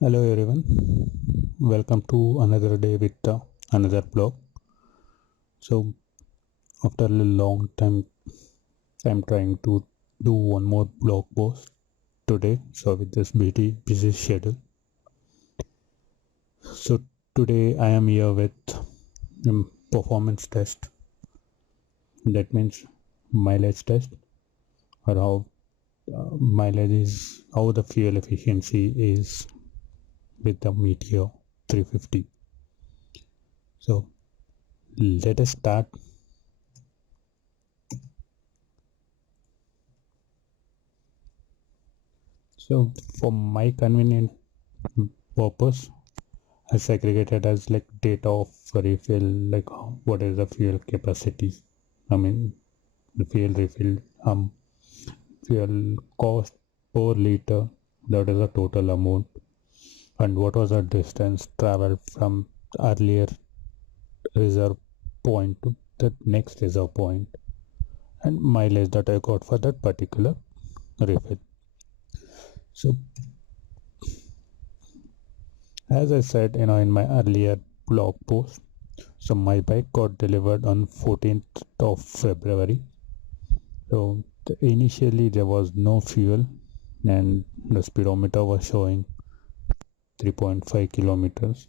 Hello everyone, welcome to another day with another blog. So after a long time, I'm trying to do one more blog post today. So with this busy schedule. So today I am here with performance test. That means mileage test, or how the fuel efficiency is with the Meteor 350. So let us start. So for my convenient purpose, I segregated as like data of refill, like what is the fuel capacity. I mean the fuel refill, fuel cost per liter. That is the total amount, and what was the distance traveled from earlier reserve point to the next reserve point, and mileage that I got for that particular refill. So as I said, in my earlier blog post, so my bike got delivered on 14th of February. So initially there was no fuel and the speedometer was showing 3.5 kilometers,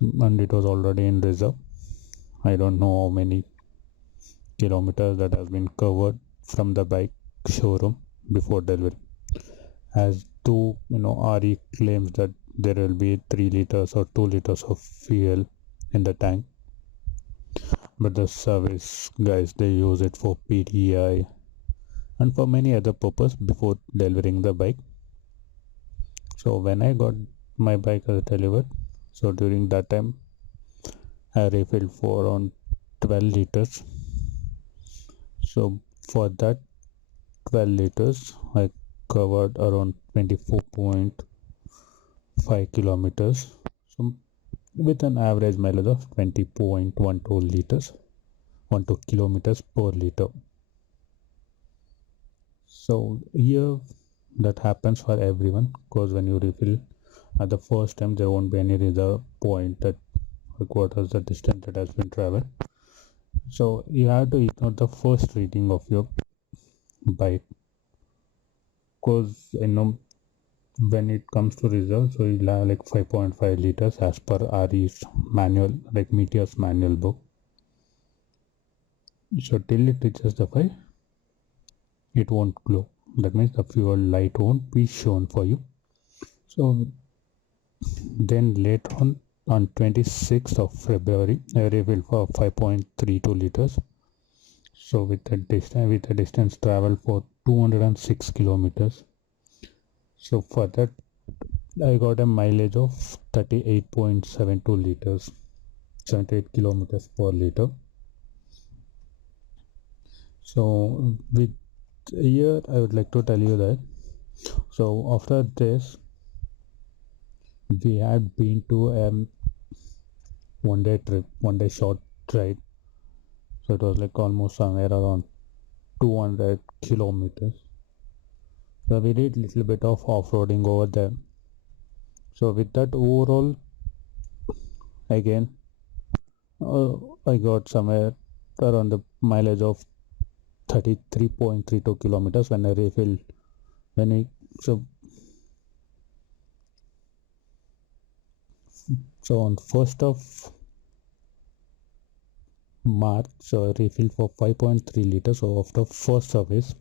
and it was already in reserve. I don't know how many kilometers that has been covered from the bike showroom before delivery. As to RE claims that there will be 3 liters or 2 liters of fuel in the tank, but the service guys, they use it for PDI and for many other purposes before delivering the bike. So when I got my bike delivered, so during that time I refilled for around 12 liters. So for that 12 liters I covered around 24.5 kilometers, so with an average mileage of 20.12 liters 12 kilometers per liter. So here that happens for everyone, because when you refill at the first time there won't be any reserve point that records the distance that has been traveled. So you have to ignore the first reading of your bike, because when it comes to reserve, so you'll have like 5.5 liters as per RE's manual, like Meteor's manual book. So till it reaches the 5, it won't glow. That means the fuel light won't be shown for you. So then later on 26th of February, I refilled for 5.32 liters. So with the distance travel for 206 kilometers. So for that I got a mileage of 38.72 liters, 78 kilometers per liter. So with here I would like to tell you that, so after this we had been to a one day short ride. So it was like almost somewhere around 200 kilometers. So we did little bit of off-roading over there. So with that overall, again I got somewhere around the mileage of 33.32 kilometers when I refilled. So on 1st of March, so I refilled for 5.3 liters. So after first service,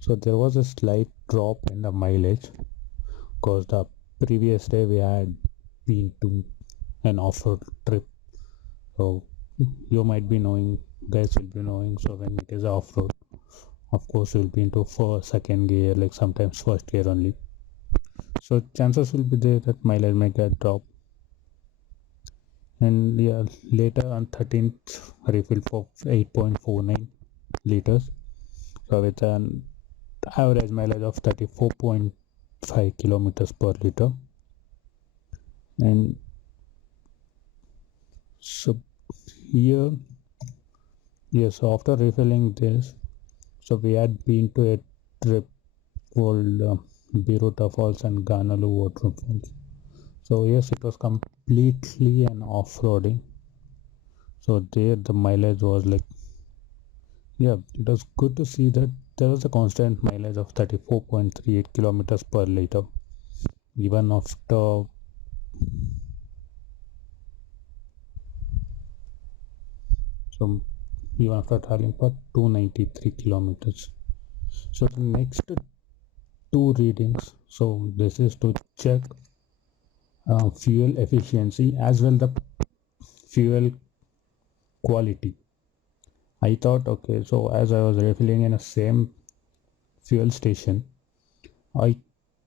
so there was a slight drop in the mileage, because the previous day we had been to an off-road trip. So you might be knowing, guys will be knowing, so when it is off-road, of course you'll be into first, second gear, like sometimes first gear only. So chances will be there that mileage may get dropped. And yeah, later on 13th refill for 8.49 liters. So with an average mileage of 34.5 kilometers per liter. And so here, yes, so after refilling this, so we had been to a trip called Birota Falls and Ganalu waterfalls. So yes, it was completely an off-roading. So there the mileage was like, yeah, it was good to see that there was a constant mileage of 34.38 kilometers per liter even after so even after traveling for 293 kilometers. So the next two readings, so this is to check fuel efficiency as well the fuel quality. I thought, okay, so as I was refilling in a same fuel station, I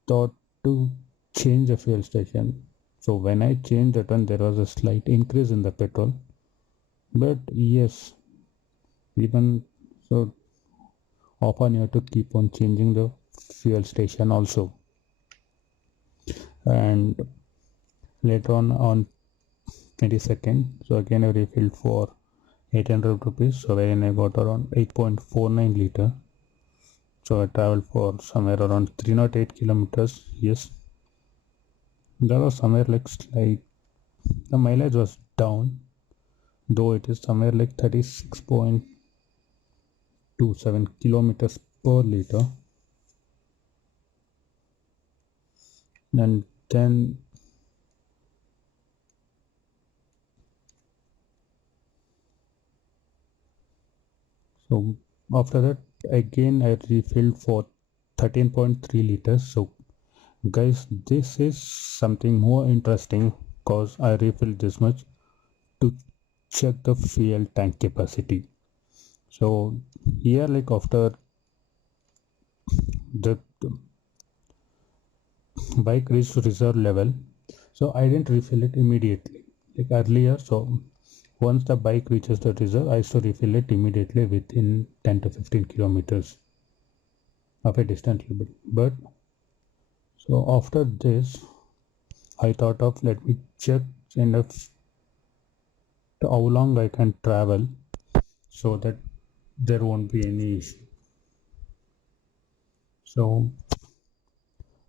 thought to change the fuel station. So when I changed that one, there was a slight increase in the petrol. But yes, even so, often you have to keep on changing the fuel station also. And later on 22nd, so again I refilled for 800 rupees. So wherein I got around 8.49 liter. So I traveled for somewhere around 308 kilometers. Yes, there was somewhere like the mileage was down, though it is somewhere like 36.27 kilometers per liter. And then so after that again I refilled for 13.3 liters. So guys, this is something more interesting because I refilled this much to check the fuel tank capacity. So here, like after the bike reached reserve level, so I didn't refill it immediately like earlier. So once the bike reaches the reserve, I used to refill it immediately within 10 to 15 kilometers of a distance limit. But so after this, I thought of let me check enough how long I can travel so that there won't be any issue. So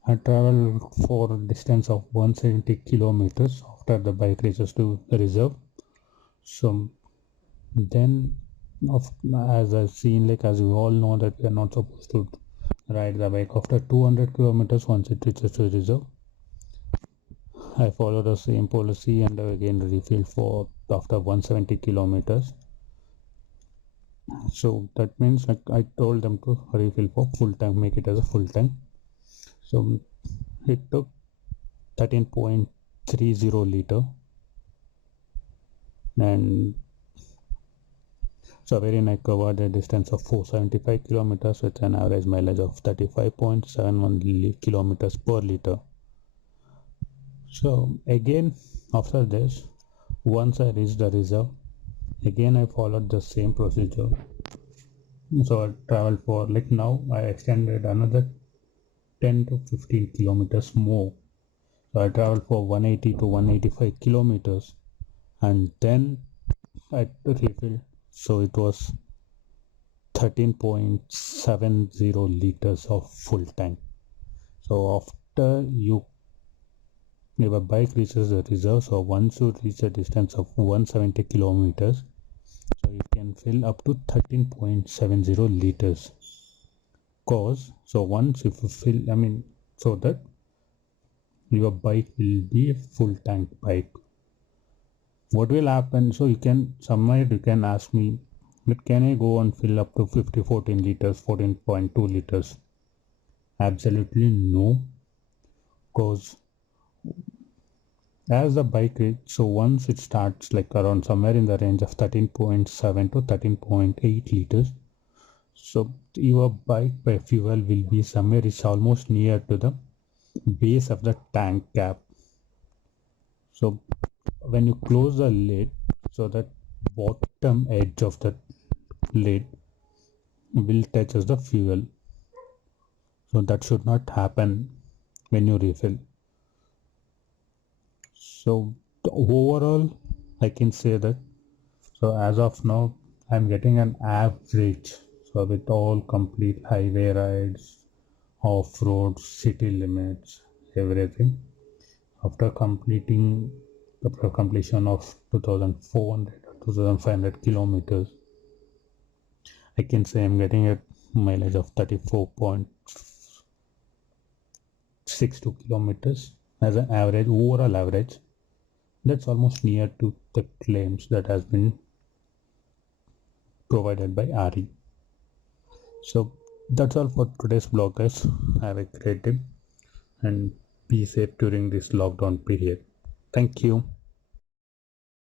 I traveled for a distance of 170 kilometers after the bike reaches to the reserve. So then, as I've seen, like as we all know that we are not supposed to ride the bike after 200 kilometers once it reaches to reserve. I follow the same policy and again refill for after 170 kilometers. So that means like I told them to refill for full tank, make it as a full tank. So it took 13.30 liter, and so wherein I covered a distance of 475 kilometers with an average mileage of 35.71 kilometers per liter. So again after this, once I reached the reserve, again I followed the same procedure. So I traveled for like now I extended another 10 to 15 kilometers more. So I traveled for 180 to 185 kilometers and then I refilled. So it was 13.70 liters of full tank. So after your bike reaches the reserve, so once you reach a distance of 170 kilometers, so you can fill up to 13.70 liters. Cause so once if you fill, so that your bike will be a full tank bike. What will happen? So you can somewhere you can ask me, but can I go and fill up to 14 liters, 14.2 liters? Absolutely no, cause as the bike rate, so once it starts like around somewhere in the range of 13.7 to 13.8 liters, so your bike by fuel will be somewhere it's almost near to the base of the tank cap. So when you close the lid, so that bottom edge of the lid will touch the fuel. So that should not happen when you refill. So overall I can say that so as of now I'm getting an average, so with all complete highway rides, off-road, city limits, everything. After completion of 2,400 or 2,500 kilometers, I can say I'm getting a mileage of 34.62 kilometers as an average, overall average. That's almost near to the claims that has been provided by RE. So that's all for today's vlog, guys. Have a great day and be safe during this lockdown period. Thank you.